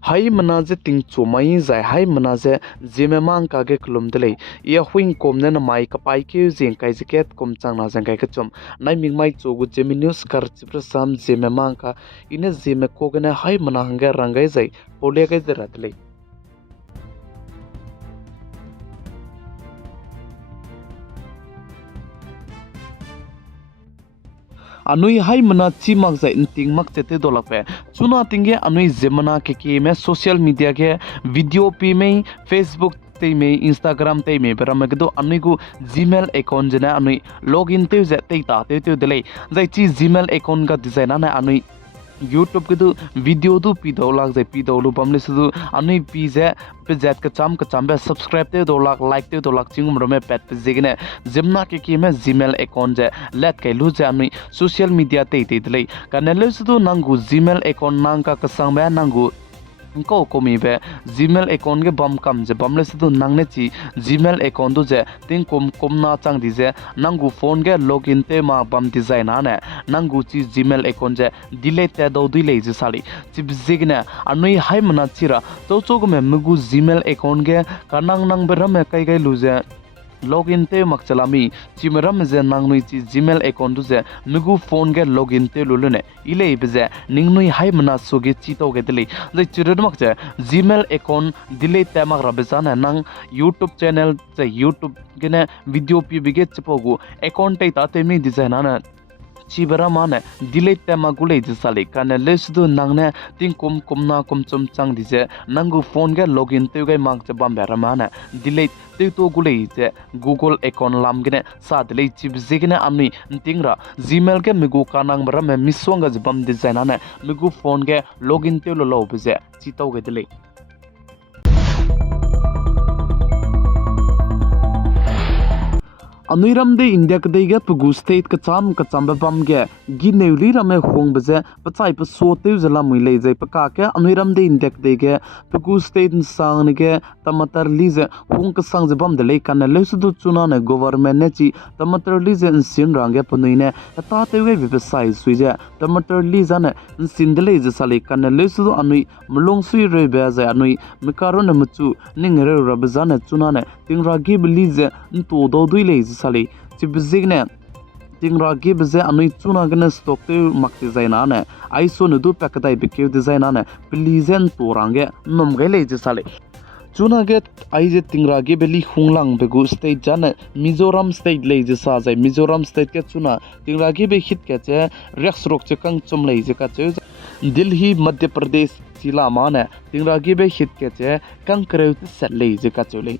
hai manaje ting chomai zai hai manaje Zeme mang ka ge klum dele ya huing kom na mai ka pai ke jing kai jiket kom chang na jang kai ka chom nai ming mai chu gu Zeme news kar chipra sam Zeme mang ka ine Zeme ko gane hai mana hanga rangai zai pole ga dele anui hai mana chi mak zai ting mak chete dolak pe chuna tinge anui Zemana ke me social media ke video pi me Facebook te me Instagram te me beram gdo anui gu Gmail account jena anui login te je te ta te dele zai chi Gmail account ga design na anui YouTube के तो video तो P दो lakh P दो लू पमले से तो अनु P जे पे jet का चाम बे सब्सक्राइब ते 2 लाख लाइक ते 2 लाख चिंगम रमे पेट पे जेगने जिमना के में Gmail अकाउंट जे लेट के लू जे अनु सोशल मीडिया ते दले कनेले से तो नंगु Gmail अकाउंट नंग का कसंग बे नंगु को कोमी बे Gmail अकाउंट के बम कम जे बमले से तो नंगने ची Gmail अकाउंट तो जे तिंग कोम ना चांग दी जे नंगु फोन के लॉगिन ते मा बम डिजाइन आने नंगु ची Gmail अकाउंट जे डिलीट ते दो दिले जे साली ची बिजिगने अनु हाय मना चिरा तो चोग में मगु Gmail अकाउंट के कानंग नंग बेरम में कई लुजे लॉगिन ते मक्चलामी चिमरम जे नांगनुई ची Gmail अकाउंट जे मगु फोन के लॉगिन ते लुलने इले बजे निंगनुई हाय मना सोगे चितो के दिले जे चिरदमक जे Gmail अकाउंट दिले तमक रबजाना नंग YouTube चैनल जे YouTube गेने वीडियो पी बिगे चपोगु अकाउंट ते ताते मी डिजाइन आना चिबरा माने डिलीट तमा गुले दिसाले काने लेसदु नांगने तिंग कोमना कोमचम चांग दिजे नंगु फोन के लॉगिन ते गय मांग च बम्बेरा माने डिलीट ते तो गुले जे गूगल अकाउंट लामगने सादले चिबजिगने आमनी तिंगरा Gmail के मिगु कानांग बरा में मिसोंग ज बम डिजाइन आने मिगु फोन के लॉगिन ते लो बजे चितो के दिले अनुरम दे इंडिया के देगा पुगु स्टेट का चाम बम गे गी नेवली रमे होंग बजे पचाई प सोते जला मुइले जै पका के अनुरम दे इंडिया के देगे पुगु स्टेट सांग के तमतर लीजे होंग का सांग बम दे ले कन ले सुदु चुना ने गवर्नमेंट ने ची तमतर लीजे सिन रंगे पनुइने ताते वे व्यवसाय सुइजे तमतर लीजा ने सिन दले जे साले कन ले सुदु अनुइ मलोंग सुइ रे बे जे अनुइ मिकारो ने मुचु निंगरे रबजा ने चुना ने तिंगरा गी लीजे तो दो दुइले साली चिबजिगने तिंगरा गे बजे अनु चुना गने स्टॉक ते मक्ति जाइना ने आइसो न दु पैकदाइ बिके डिजाइना ने प्लीजेन तोरांगे नमगे ले जे साले चुना गे आइजे तिंगरा गे बेली हुंगलांग बेगु स्टेट जाने मिजोरम स्टेट ले जे सा जाय मिजोरम स्टेट के चुना तिंगरा गे बे हिट के जे रेक्स रोक जे कंग चुम ले जे का जे दिल्ली मध्य प्रदेश जिला माने तिंगरा गे बे हिट के जे कंग करे से ले जे का चले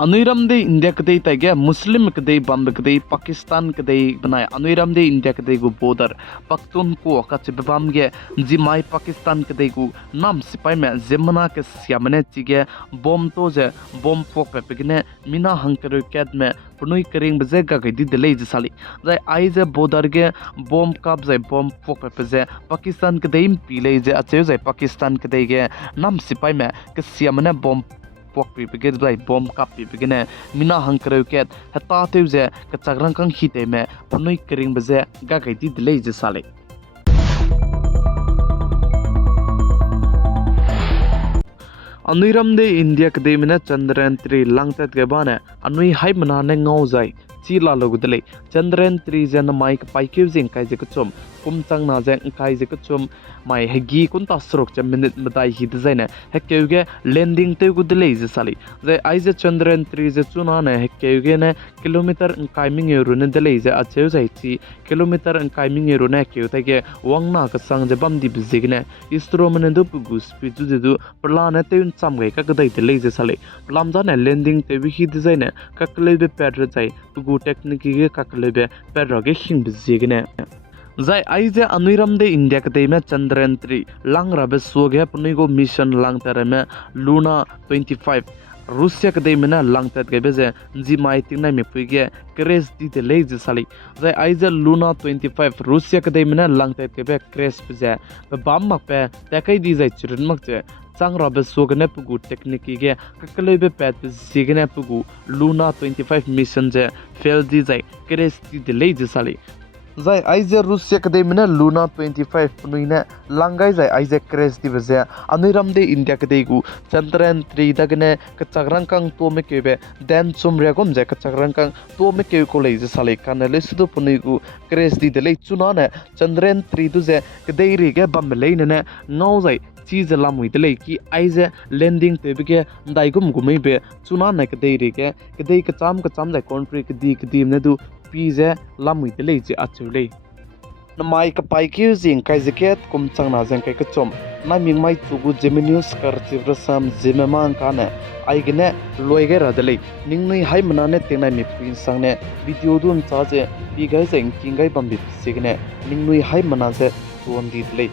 अनुरम दे इंडिया कदे तगे मुस्लिम कदे बम कदे पाकिस्तान कदे बनाए अनुरम दे इंडिया कदे गु बॉर्डर पख्तून को कच बम गे जिमाई पाकिस्तान कदे गु नाम सिपाई में जेमना के सियामने चिगे बम तो जे बम फोक पे पिगने मिना हंकर कैद में पुनुई करिंग बजे गगदी दिले जसाली जाय आई जे बॉर्डर गे बम कब जे बम फोक पे जे पाकिस्तान कदे पीले जे अचे जे पाकिस्तान कदे गे नाम सिपाई में के सियामने बम पॉक पी बिगे बाय बम काप पी बिगने मिना हंकर के हता ते जे कचगरंग कंग हिते में पुनुई करिंग बजे गागैति दिले जे साले अनुरम दे इंडिया कदे मिना चंद्रयान 3 लांगतत के बाने अनुई हाय मनाने ngau जाय चिला लगुदले चंद्रयान 3 जन माइक पाइके जिंग काय जे कचम कुमचंग ना जे काय जे कचम माय हेगी कुन तासरोक च मिनिट बताई हि डिजाइन हेकेउगे लैंडिंग ते गुदले जे साली जे आइजे चंद्रयान 3 जे चुना ने हेकेउगे ने किलोमीटर काइमिंग एरो ने दले जे अचे जाय ची किलोमीटर काइमिंग एरो ने केउते के वांगना का संग जे बम दि बिजिगने इसरो मने दु पुगु स्पीड जु दु प्लान ते चम गय का गदai दले जे साली प्लाम जाने लैंडिंग ते हि डिजाइन ककले बे पैड जाय पुगु टेक्निक के ककले बे पैड रगे हिंग बिजिगने जाय आइजे अनुरम दे इंडिया कदे में चंद्रयान 3 लांग रबे सोगे पुनिगो मिशन लांग तरे में लूना 25 रूसिया कदे में ना लांग तत के बेजे जिमाई तिंगना में पुगे क्रेश दी दे ले जे साली जाय आइजे लूना 25 रूसिया कदे में ना लांग तत के बे क्रेश बजे बम मक पे तकै दी जाय चिरन मक जे चांग रबे सोगने पुगु टेक्निक के ककले बे पैत जिगने पुगु लूना 25 मिशन जे फेल दी जाय क्रेश दी दे ले जे साली Zai aize Russia kadai mina Luna 25 punuina langai zai aize crash di baze aniram de India kadai gu Chandrayaan 3 dagne kachagrang kang to me kebe dan chumria gom je kachagrang kang to me ke ko lei je sale kanale sudu punui gu crash di de lei chuna ne Chandrayaan 3 du je kadai ri ge bam lei ne no zai चीज लामुई दले कि आइजे landing तेबके दाइगुम गुमै बे चुना न कदे रेके कदे कचाम जाय country कदी ने दु पीजे लामुई दले जे अचुले नमाई का पाइके जिंग काय जकेट कुम चंगना जंग काय कचम ना मिंगमाई तुगु जेमे न्यूज करतिब्र साम जेमे मान काने आइगने लोइगे रदले निंगनै हाय मनाने तेना मि पिन संगने वीडियो दुम चाजे बिगाय जंग किंगाय बम्बि सिगने निंगनै हाय मनासे तुम दीदले